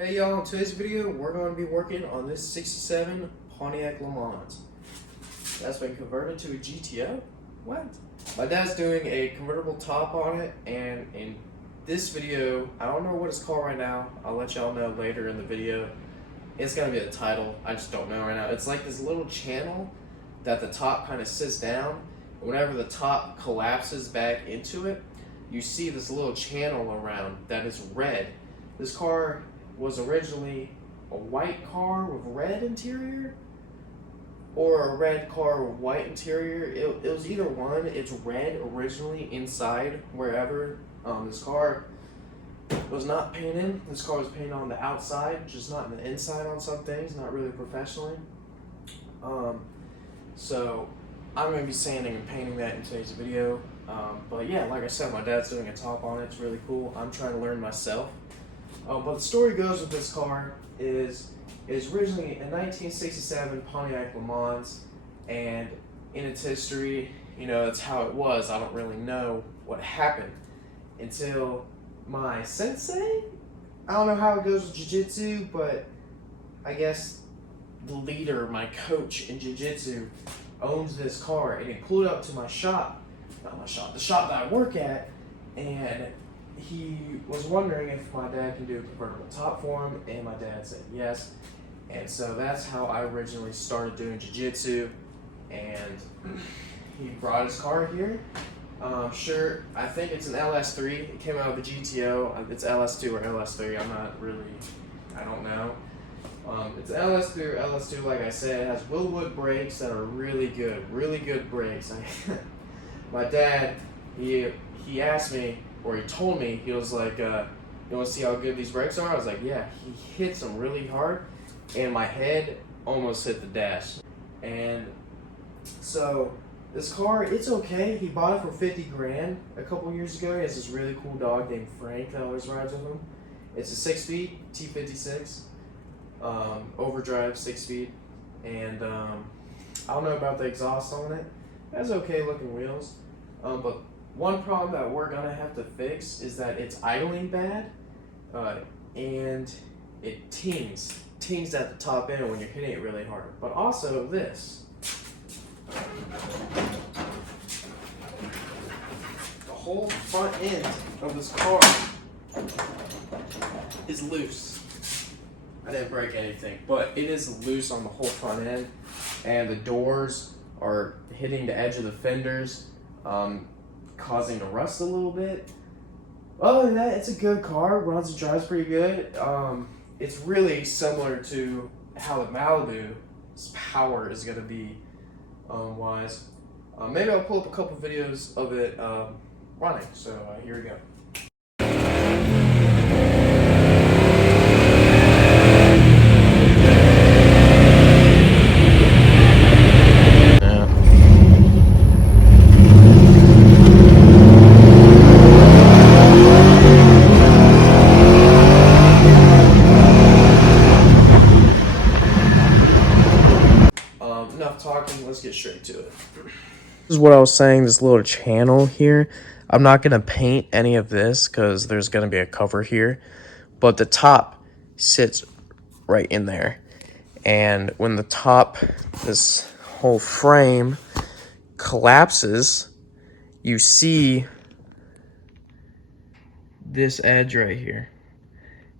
Hey y'all, in today's video we're going to be working on this 67 Pontiac Le Mans. That's been converted to a GTO? What? My dad's doing a convertible top on it, and in this video, I don't know what it's called right now. I'll let y'all know later in the video. It's going to be the title, I just don't know right now. It's like this little channel that the top kind of sits down. Whenever the top collapses back into it, you see this little channel around that is red. This car was originally a white car with red interior, or a red car with white interior. It was either one. It's red originally inside wherever. This car was not painted. This car was painted on the outside, just not in the inside on some things, not really professionally. So I'm going to be sanding and painting that in today's video. But yeah, like I said, my dad's doing a top on it. It's really cool. I'm trying to learn myself. But the story goes with this car is originally a 1967 Pontiac Le Mans, and in its history, you know, it's how it was. I don't really know what happened until my sensei, I don't know how it goes with jiu-jitsu, but I guess the leader, my coach in jiu-jitsu, owns this car, and he pulled up to the shop that I work at, and he was wondering if my dad can do a convertible top for him, and my dad said yes. And so that's how I originally started doing jiu-jitsu, and he brought his car here. Sure, I think it's an LS3. It came out of a GTO. It's LS2 or LS3. I don't know. It's LS3 or LS2, like I said. It has Willwood brakes that are really good brakes. My dad, he asked me, or he told me, he was like, you want to see how good these brakes are? I was like, yeah. He hits them really hard, and my head almost hit the dash. And so this car, it's okay. He bought it for 50 grand a couple years ago. He has this really cool dog named Frank that always rides with him. It's a 6-speed T56, overdrive 6-speed, and I don't know about the exhaust on it. It has okay looking wheels, but one problem that we're gonna have to fix is that it's idling bad, and it tings at the top end when you're hitting it really hard. But also this, the whole front end of this car is loose. I didn't break anything, but it is loose on the whole front end, and the doors are hitting the edge of the fenders, causing to rust a little bit. Other than that, it's a good car. Runs and drives pretty good. It's really similar to how the Malibu's power is going to be wise. Maybe I'll pull up a couple videos of it running. So here we go. Enough talking, let's get straight to it. This is what I was saying, this little channel here. I'm not going to paint any of this because there's going to be a cover here. But the top sits right in there. And when the top, this whole frame collapses, you see this edge right here.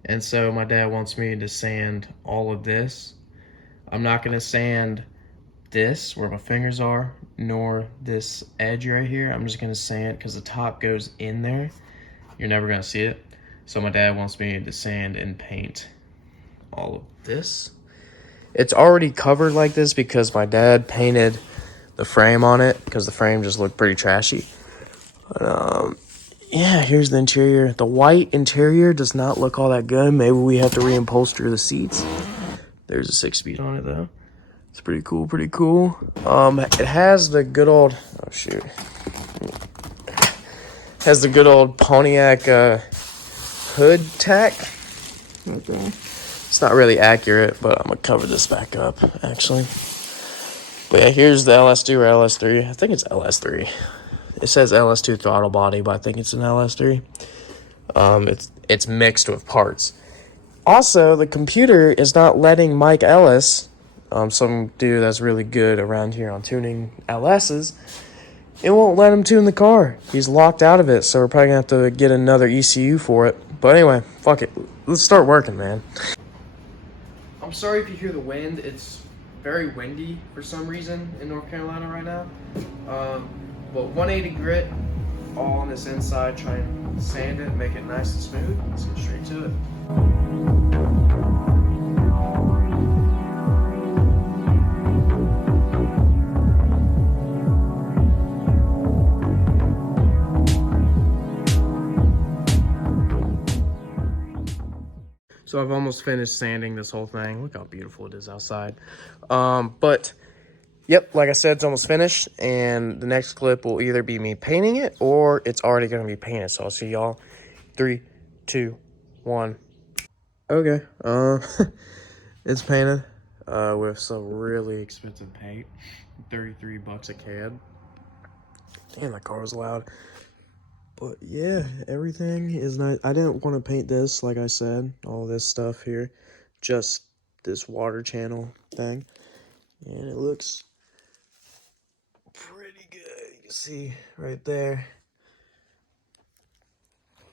And so my dad wants me to sand all of this. I'm not going to sand this where my fingers are, nor this edge right here. I'm just gonna sand because the top goes in there. You're never gonna see it. So my dad wants me to sand and paint all of this. It's already covered like this because my dad painted the frame on it because the frame just looked pretty trashy. But, yeah, here's the interior. The white interior does not look all that good. Maybe we have to reupholster the seats. There's a 6-speed on it though. It's pretty cool. It has the good old, oh shoot. Has the good old Pontiac hood tack. Okay. It's not really accurate, but I'm gonna cover this back up actually. But yeah, here's the LS2 or LS3. I think it's LS3. It says LS2 throttle body, but I think it's an LS3. It's mixed with parts. Also, the computer is not letting Mike Ellis, some dude that's really good around here on tuning LSs, it won't let him tune the car. He's locked out of it, so we're probably gonna have to get another ECU for it. But anyway, fuck it. Let's start working, man. I'm sorry if you hear the wind. It's very windy for some reason in North Carolina right now. But 180 grit, all on this inside, try and sand it, make it nice and smooth. Let's get straight to it. So I've almost finished sanding this whole thing. Look how beautiful it is outside. But yep, like I said, it's almost finished. And the next clip will either be me painting it or it's already going to be painted. So I'll see y'all. 3, 2, 1. Okay. It's painted with some really expensive paint. $33 a can. Damn, that car was loud. But yeah, everything is nice. I didn't want to paint this, like I said, all this stuff here, just this water channel thing. And it looks pretty good. You can see right there.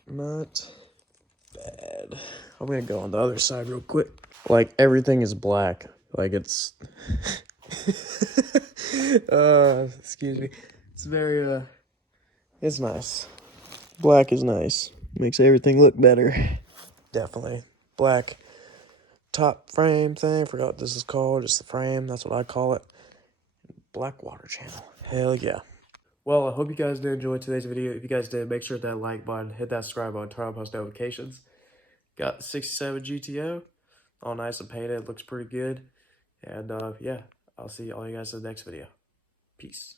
Not bad. I'm gonna go on the other side real quick. Like, everything is black. Like, it's excuse me. It's very it's nice. Black is nice. Makes everything look better. Definitely. Black top frame thing. Forgot what this is called. Just the frame. That's what I call it. Black water channel. Hell yeah. Well, I hope you guys did enjoy today's video. If you guys did, make sure to hit that like button, hit that subscribe button, turn on post notifications. Got the 67 GTO. All nice and painted. Looks pretty good. And yeah, I'll see all you guys in the next video. Peace.